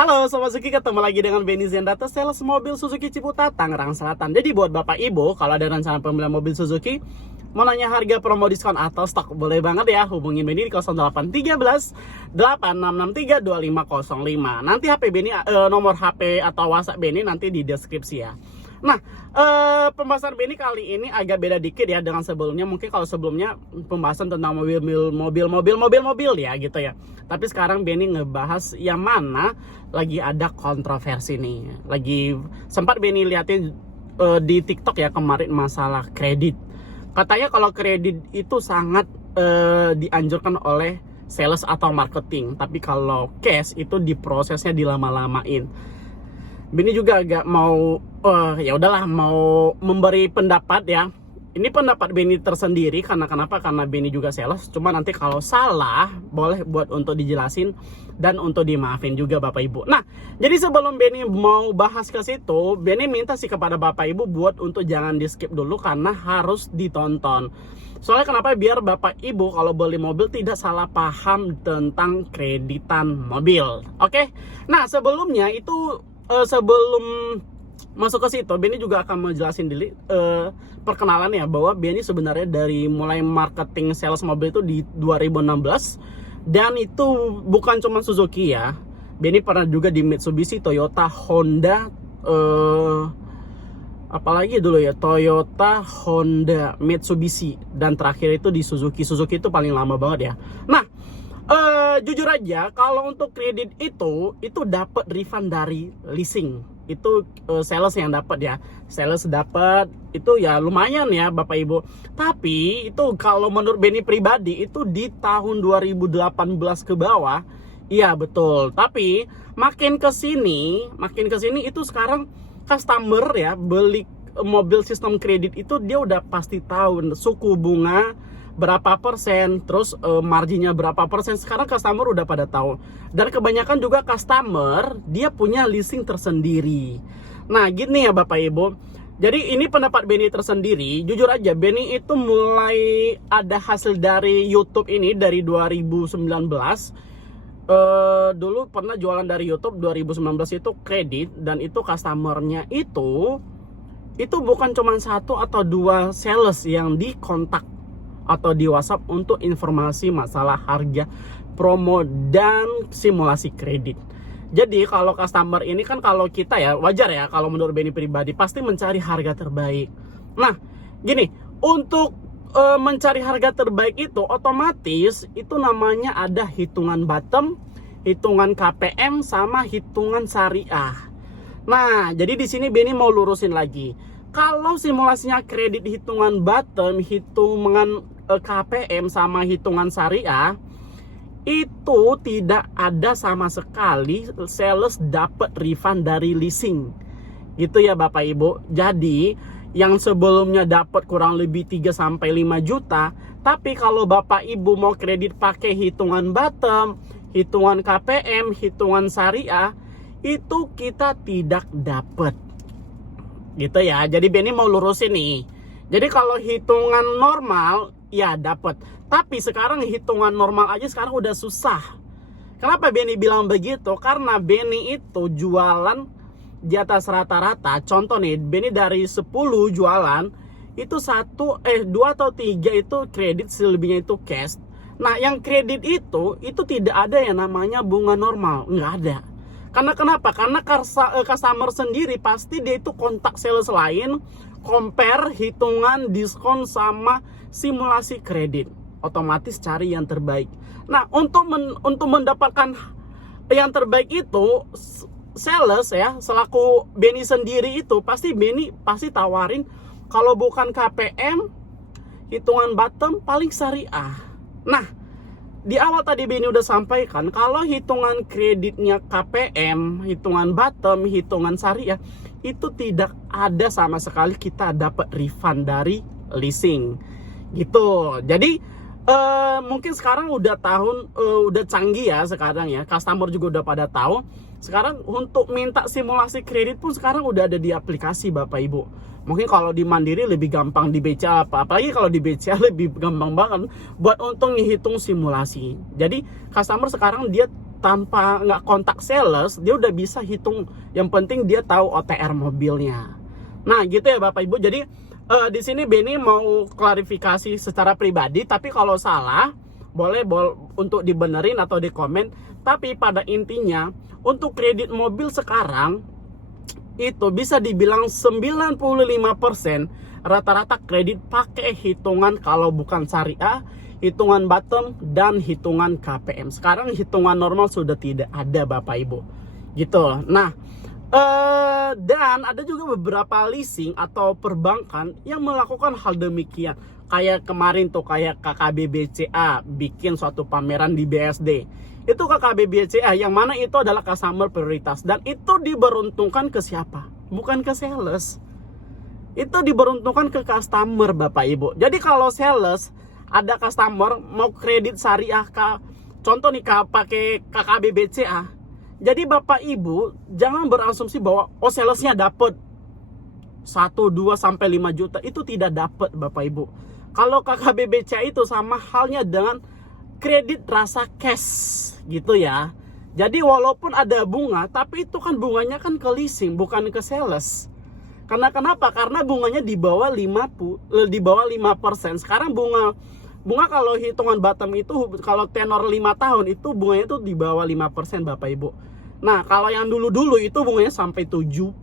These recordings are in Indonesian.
Halo Sobat Suzuki, ketemu lagi dengan Benny Zendata, sales mobil Suzuki Ciputat, Tangerang Selatan. Jadi buat Bapak Ibu, kalau ada rencana pembelian mobil Suzuki, mau nanya harga promo diskon atau stok, boleh banget ya hubungin Benny di 0813 8663 2505. Nanti HP Benny, nomor HP atau WhatsApp Benny nanti di deskripsi ya. Nah, pembahasan Benny kali ini agak beda dikit ya dengan sebelumnya. Mungkin kalau sebelumnya pembahasan tentang mobil ya gitu ya. Tapi sekarang Benny ngebahas yang mana lagi ada kontroversi nih. Lagi sempat Benny liatin di TikTok ya kemarin masalah kredit. Katanya kalau kredit itu sangat dianjurkan oleh sales atau marketing. Tapi kalau cash itu diprosesnya dilama-lamain. Benny juga agak mau ya udahlah mau memberi pendapat ya. Ini pendapat Benny tersendiri karena kenapa? Karena Benny juga sales. Cuma nanti kalau salah boleh buat untuk dijelasin dan untuk dimaafin juga Bapak Ibu. Nah, jadi sebelum Benny mau bahas ke situ, Benny minta sih kepada Bapak Ibu buat untuk jangan di skip dulu karena harus ditonton. Soalnya kenapa? Biar Bapak Ibu kalau beli mobil tidak salah paham tentang kreditan mobil. Oke? Nah, sebelumnya itu sebelum masuk ke situ, Benny juga akan menjelasin dulu perkenalan ya, bahwa Benny sebenarnya dari mulai marketing sales mobil itu di 2016, dan itu bukan cuma Suzuki ya. Benny pernah juga di Mitsubishi, Toyota, Honda, apalagi dulu ya, Toyota, Honda, Mitsubishi, dan terakhir itu di Suzuki. Suzuki itu paling lama banget ya. Nah, jujur aja kalau untuk kredit itu dapat refund dari leasing. Itu sales yang dapat ya. Sales dapat itu ya lumayan ya Bapak Ibu. Tapi itu kalau menurut Benny pribadi itu di tahun 2018 ke bawah, iya betul. Tapi makin ke sini itu sekarang customer ya beli mobil sistem kredit itu dia udah pasti tahu suku bunga berapa persen, terus marginnya berapa persen. Sekarang customer udah pada tahu. Dan kebanyakan juga customer dia punya leasing tersendiri. Nah gini ya Bapak Ibu, jadi ini pendapat Benny tersendiri. Jujur aja Benny itu mulai ada hasil dari YouTube ini dari 2019. Dulu pernah jualan dari YouTube 2019 itu kredit, dan itu customernya itu bukan cuma satu atau dua sales yang dikontak atau di WhatsApp untuk informasi masalah harga, promo, dan simulasi kredit. Jadi kalau customer ini kan, kalau kita ya wajar ya, kalau menurut Benny pribadi pasti mencari harga terbaik. Nah gini, untuk mencari harga terbaik itu otomatis itu namanya ada hitungan bottom, hitungan KPM, sama hitungan syariah. Nah jadi di sini Benny mau lurusin lagi. Kalau simulasinya kredit hitungan bottom, hitungan KPM, sama hitungan syariah, itu tidak ada sama sekali sales dapat refund dari leasing. Gitu ya Bapak Ibu. Jadi yang sebelumnya dapat kurang lebih 3-5 juta, tapi kalau Bapak Ibu mau kredit pakai hitungan bottom, hitungan KPM, hitungan syariah, itu kita tidak dapat. Gitu ya. Jadi Benny mau lurusin nih. Jadi kalau hitungan normal ya dapat. Tapi sekarang hitungan normal aja sekarang udah susah. Kenapa Benny bilang begitu? Karena Benny itu jualan di atas rata-rata. Contoh nih, Benny dari 10 jualan itu 2 atau 3 itu kredit, selebihnya itu cash. Nah, yang kredit itu tidak ada yang namanya bunga normal, nggak ada. Karena kenapa? Karena customer sendiri pasti dia itu kontak sales lain, compare hitungan diskon sama simulasi kredit, otomatis cari yang terbaik. Nah untuk mendapatkan yang terbaik itu, sales ya selaku Benny sendiri itu Benny pasti tawarin kalau bukan KPM, hitungan bottom, paling syariah. Nah di awal tadi Benny udah sampaikan kalau hitungan kreditnya KPM, hitungan bottom, hitungan syariah itu tidak ada sama sekali kita dapat refund dari leasing gitu. Jadi mungkin sekarang udah udah canggih ya sekarang ya, customer juga udah pada tahu. Sekarang untuk minta simulasi kredit pun sekarang udah ada di aplikasi Bapak Ibu. Mungkin kalau di Mandiri lebih gampang, di BCA apalagi kalau di BCA lebih gampang banget buat untuk ngitung simulasi. Jadi customer sekarang dia tanpa nggak kontak sales, dia udah bisa hitung. Yang penting dia tahu OTR mobilnya. Nah gitu ya Bapak Ibu. Jadi di sini Benny mau klarifikasi secara pribadi, tapi kalau salah boleh untuk dibenerin atau dikomen. Tapi pada intinya untuk kredit mobil sekarang itu bisa dibilang 95% rata-rata kredit pakai hitungan kalau bukan syariah, hitungan bottom dan hitungan KPM. Sekarang hitungan normal sudah tidak ada Bapak Ibu. Gitu. Nah, dan ada juga beberapa leasing atau perbankan yang melakukan hal demikian. Kayak kemarin tuh kayak KKB BCA bikin suatu pameran di BSD. Itu KKB BCA yang mana itu adalah customer prioritas, dan itu diberuntungkan ke siapa? Bukan ke sales. Itu diberuntungkan ke customer Bapak Ibu. Jadi kalau sales ada customer mau kredit syariah contoh nih pakai KKB BCA. Jadi Bapak Ibu jangan berasumsi bahwa salesnya dapat 1, 2 sampai 5 juta. Itu tidak dapat Bapak Ibu. Kalau KKB BCA itu sama halnya dengan kredit rasa cash gitu ya. Jadi walaupun ada bunga, tapi itu kan bunganya kan ke leasing, bukan ke sales. Karena kenapa? Karena bunganya di bawah 5%. Sekarang bunga kalau hitungan bottom itu, kalau tenor 5 tahun itu bunganya itu di bawah 5% Bapak Ibu. Nah, kalau yang dulu-dulu itu bunganya sampai 7%.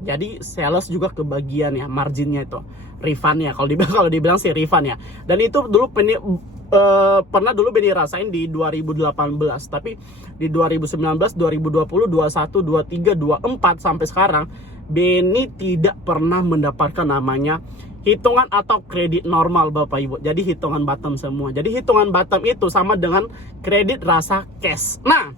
Jadi sales juga kebagian ya, marginnya itu, refund ya. Kalau dibilang sih refund ya. Dan itu dulu pernah dulu Benny rasain di 2018, tapi di 2019, 2020, 21, 23, 24 sampai sekarang Benny tidak pernah mendapatkan namanya hitungan atau kredit normal Bapak Ibu. Jadi hitungan bottom semua. Jadi hitungan bottom itu sama dengan kredit rasa cash. Nah,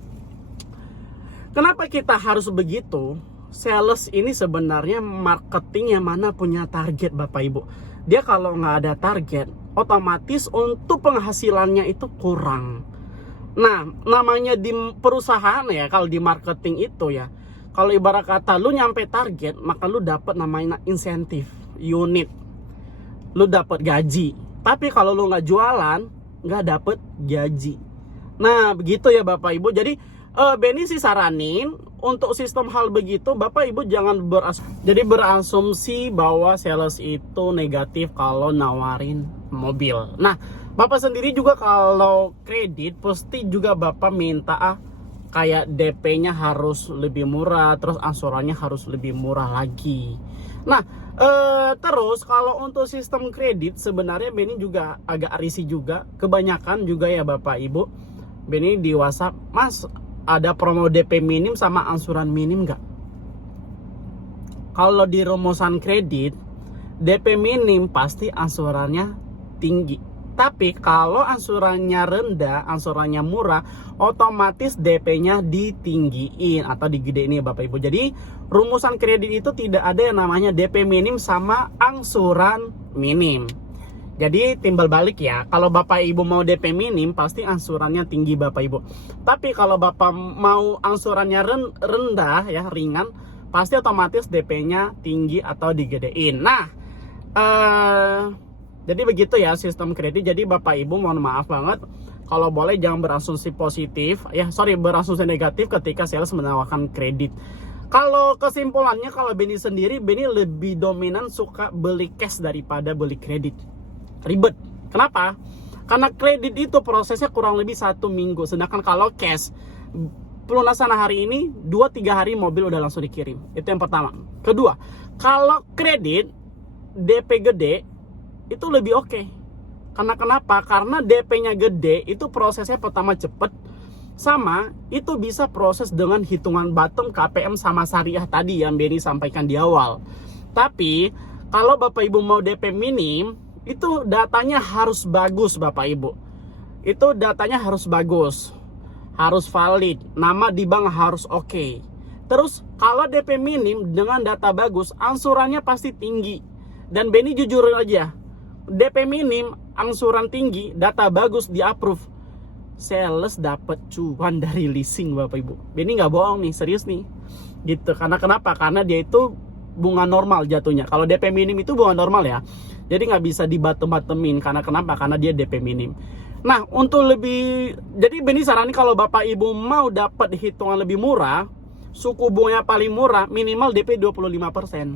kenapa kita harus begitu? Sales ini sebenarnya marketing yang mana punya target Bapak Ibu. Dia kalau nggak ada target, otomatis untuk penghasilannya itu kurang. Nah, namanya di perusahaan ya, kalau di marketing itu ya, kalau ibarat kata lu nyampe target, maka lu dapat namanya insentif, unit. Lu dapat gaji. Tapi kalau lu nggak jualan, nggak dapat gaji. Nah, begitu ya Bapak Ibu. Jadi Benny sih saranin untuk sistem hal begitu Bapak Ibu jangan berasumsi bahwa sales itu negatif kalau nawarin mobil. Nah, Bapak sendiri juga kalau kredit pasti juga Bapak minta kayak DP-nya harus lebih murah, terus angsurannya harus lebih murah lagi. Nah, terus kalau untuk sistem kredit sebenarnya Benny juga agak risih juga. Kebanyakan juga ya Bapak Ibu, Benny di WhatsApp, Mas ada promo DP minim sama angsuran minim nggak? Kalau di rumusan kredit, DP minim pasti angsurannya tinggi. Tapi kalau angsurannya rendah, angsurannya murah, otomatis DP-nya ditinggiin atau digedein ya Bapak Ibu. Jadi rumusan kredit itu tidak ada yang namanya DP minim sama angsuran minim. Jadi timbal balik ya, kalau Bapak Ibu mau DP minim pasti angsurannya tinggi Bapak Ibu. Tapi kalau Bapak mau angsurannya rendah ya, ringan, pasti otomatis DP-nya tinggi atau digedein. Nah, jadi begitu ya sistem kredit. Jadi Bapak Ibu mohon maaf banget, kalau boleh jangan berasumsi berasumsi negatif ketika sales menawarkan kredit. Kalau kesimpulannya, kalau Benny sendiri, Benny lebih dominan suka beli cash daripada beli kredit. Ribet. Kenapa? Karena kredit itu prosesnya kurang lebih 1 minggu. Sedangkan kalau cash, pelunasan hari ini 2-3 hari mobil udah langsung dikirim. Itu yang pertama. Kedua, kalau kredit DP gede itu lebih oke. Karena kenapa? Karena DP-nya gede, itu prosesnya pertama cepet, sama itu bisa proses dengan hitungan bottom, KPM sama syariah tadi yang Benny sampaikan di awal. Tapi kalau Bapak Ibu mau DP minim, itu datanya harus bagus Bapak Ibu. Itu datanya harus bagus, harus valid, nama di bank harus oke. Terus kalau DP minim dengan data bagus, angsurannya pasti tinggi. Dan Benny jujur aja, DP minim, angsuran tinggi, data bagus, di approve, sales dapat cuan dari leasing Bapak Ibu. Benny nggak bohong nih, serius nih. Gitu. Karena kenapa? Karena dia itu bunga normal jatuhnya. Kalau DP minim itu bunga normal ya. Jadi nggak bisa di bottom-bottomin. Karena kenapa? Karena dia DP minim. Nah, untuk lebih, jadi Beni saranin kalau Bapak Ibu mau dapat hitungan lebih murah, suku bunganya paling murah, minimal DP 25%.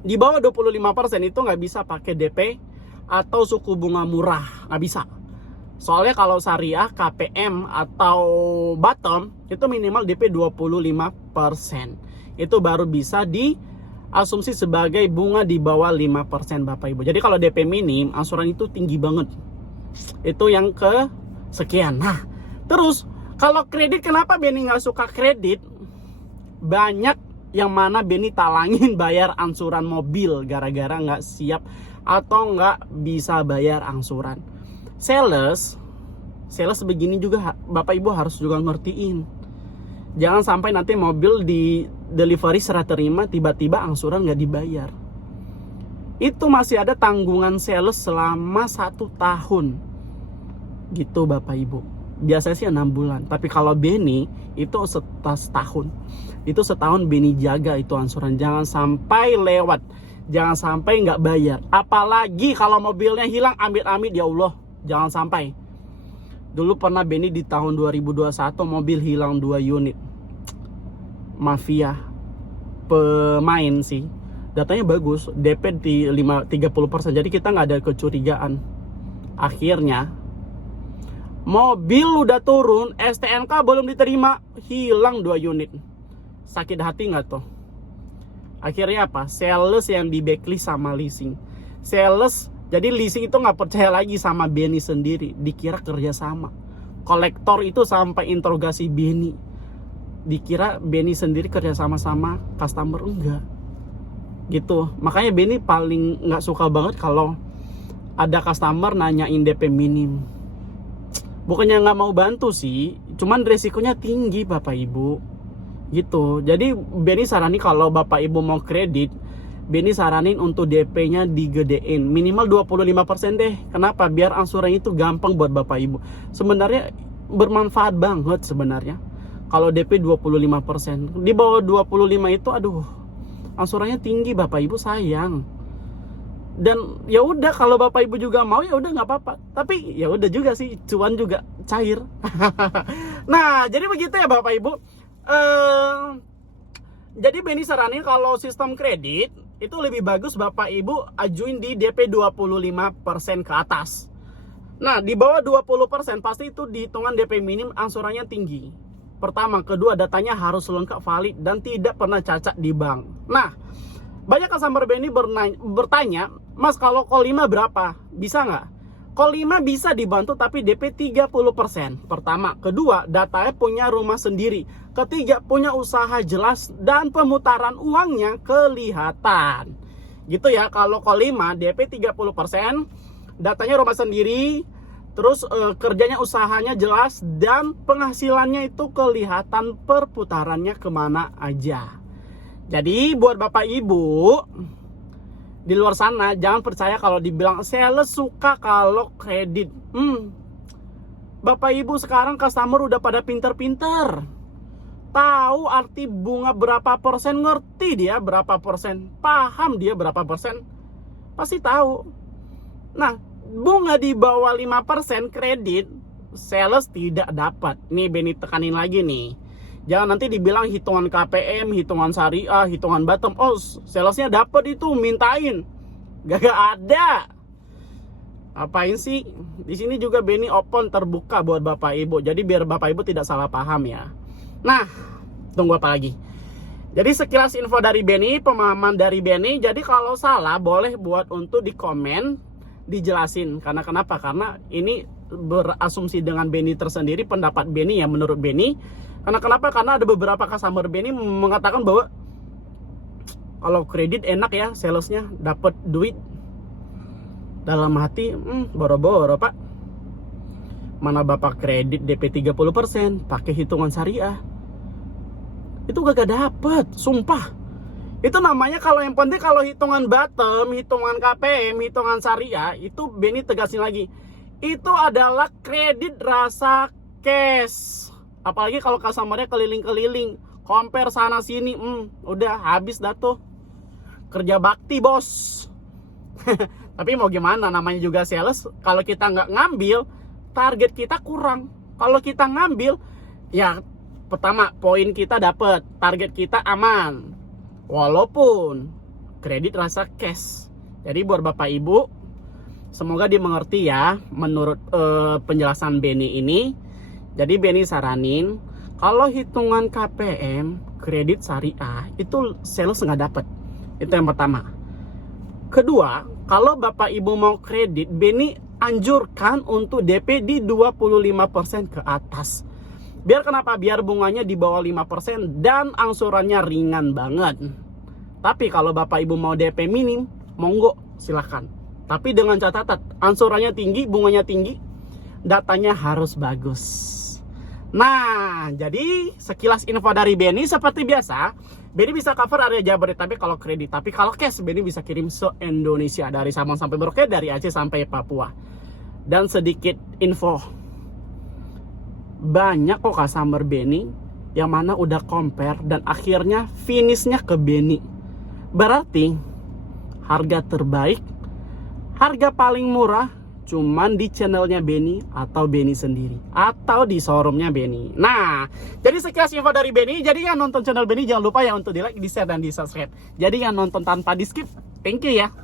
Di bawah 25% itu nggak bisa pakai DP atau suku bunga murah, nggak bisa. Soalnya kalau syariah, KPM atau bottom itu minimal DP 25%. Itu baru bisa diasumsi sebagai bunga di bawah 5% Bapak Ibu. Jadi kalau DP minim, angsuran itu tinggi banget. Itu yang ke sekian. Nah, terus kalau kredit, kenapa Beni nggak suka kredit? Banyak yang mana Beni talangin bayar angsuran mobil gara-gara nggak siap atau nggak bisa bayar angsuran. Sales begini juga Bapak Ibu harus juga ngertiin. Jangan sampai nanti mobil di delivery serah terima, tiba-tiba angsuran nggak dibayar. Itu masih ada tanggungan sales selama 1 tahun. Gitu Bapak Ibu. Biasanya sih 6 bulan. Tapi kalau Beni itu setahun. Itu setahun Beni jaga itu angsuran. Jangan sampai lewat. Jangan sampai nggak bayar. Apalagi kalau mobilnya hilang, amit-amit ya Allah. Jangan sampai. Dulu pernah Beni di tahun 2021 mobil hilang 2 unit. Mafia. Pemain sih. Datanya bagus, DP di 30%, jadi kita nggak ada kecurigaan. Akhirnya mobil udah turun, STNK belum diterima, hilang 2 unit. Sakit hati nggak tuh? Akhirnya apa? Sales yang di backlist sama leasing. Sales, jadi leasing itu nggak percaya lagi sama Beni sendiri, dikira kerjasama. Kolektor itu sampai interogasi Beni, dikira Beni sendiri kerjasama sama customer, enggak. Gitu. Makanya Beni paling nggak suka banget kalau ada customer nanyain DP minim. Bukannya nggak mau bantu sih, cuman resikonya tinggi Bapak Ibu. Gitu. Jadi Beni saranin kalau Bapak Ibu mau kredit, Beni saranin untuk DP-nya digedein, minimal 25% deh. Kenapa? Biar angsuran itu gampang buat Bapak Ibu. Sebenarnya bermanfaat banget sebenarnya. Kalau DP 25%, di bawah 25 itu aduh, angsurannya tinggi Bapak Ibu, sayang. Dan ya udah, kalau Bapak Ibu juga mau ya udah nggak apa-apa. Tapi ya udah juga sih, cuan juga cair. Nah, jadi begitu ya Bapak Ibu. Jadi Beni saranin kalau sistem kredit itu lebih bagus Bapak Ibu ajuin di DP 25% ke atas. Nah, di bawah 20% pasti itu dihitungan DP minim, angsurannya tinggi. Pertama, kedua, datanya harus lengkap, valid, dan tidak pernah cacat di bank. Nah, banyak customer Beni bertanya, Mas kalau call 5 berapa? Bisa nggak? Call 5 bisa dibantu tapi DP 30%. Pertama. Kedua, datanya punya rumah sendiri. Ketiga, punya usaha jelas dan pemutaran uangnya kelihatan. Gitu ya, kalau call 5 DP 30%, datanya rumah sendiri, terus kerjanya, usahanya jelas, dan penghasilannya itu kelihatan perputarannya kemana aja. Jadi buat Bapak Ibu di luar sana, jangan percaya kalau dibilang sales suka kalau kredit. Bapak Ibu sekarang customer udah pada pinter-pinter. Tahu arti bunga berapa persen, ngerti dia berapa persen, paham dia berapa persen, pasti tahu. Nah, bunga di bawah 5% kredit, sales tidak dapat. Nih Beni tekanin lagi nih. Jangan nanti dibilang hitungan KPM, hitungan syariah, hitungan bottom. Oh, salesnya dapat itu, mintain. Gak ada. Apain sih? Di sini juga Beni open, terbuka buat Bapak Ibu. Jadi biar Bapak Ibu tidak salah paham ya. Nah, tunggu apa lagi? Jadi sekilas info dari Beni, pemahaman dari Beni. Jadi kalau salah boleh buat untuk di komen, dijelasin. Karena kenapa? Karena ini berasumsi dengan Beni tersendiri, pendapat Beni ya, menurut Beni. Karena kenapa? Karena ada beberapa customer Beni mengatakan bahwa kalau kredit enak ya, salesnya dapat duit. Dalam hati, boro-boro Pak. Mana Bapak kredit DP 30%, pakai hitungan syariah. Itu gak dapet, sumpah. Itu namanya kalau yang penting kalau hitungan bottom, hitungan KPM, hitungan syariah, itu Beni tegasin lagi. Itu adalah kredit rasa cash. Apalagi kalau customernya keliling-keliling, compare sana sini, udah habis dah tuh. Kerja bakti bos. Tapi mau gimana, namanya juga sales. Kalau kita nggak ngambil, target kita kurang. Kalau kita ngambil, ya pertama poin kita dapat, target kita aman. Walaupun kredit rasa cash. Jadi buat Bapak Ibu, semoga dimengerti ya menurut penjelasan Benny ini. Jadi Benny saranin, kalau hitungan KPM, kredit syariah, itu sales nggak dapat. Itu yang pertama. Kedua, kalau Bapak Ibu mau kredit, Benny anjurkan untuk DP di 25% ke atas. Biar kenapa? Biar bunganya di bawah 5% dan angsurannya ringan banget. Tapi kalau Bapak Ibu mau DP minim, monggo silahkan. Tapi dengan catatan, angsurannya tinggi, bunganya tinggi, datanya harus bagus. Nah, jadi sekilas info dari Benny seperti biasa. Benny bisa cover area Jabodetabek kalau kredit. Tapi kalau cash, Benny bisa kirim se-Indonesia. Dari Sabang sampai Merauke, dari Aceh sampai Papua. Dan sedikit info, banyak kok customer Benny yang mana udah compare dan akhirnya finishnya ke Benny. Berarti harga terbaik, harga paling murah cuman di channelnya Benny atau Benny sendiri atau di showroomnya Benny. Nah, jadi sekilas info dari Benny. Jadi yang nonton channel Benny jangan lupa ya untuk di like, di share, dan di subscribe. Jadi yang nonton tanpa di skip, thank you ya.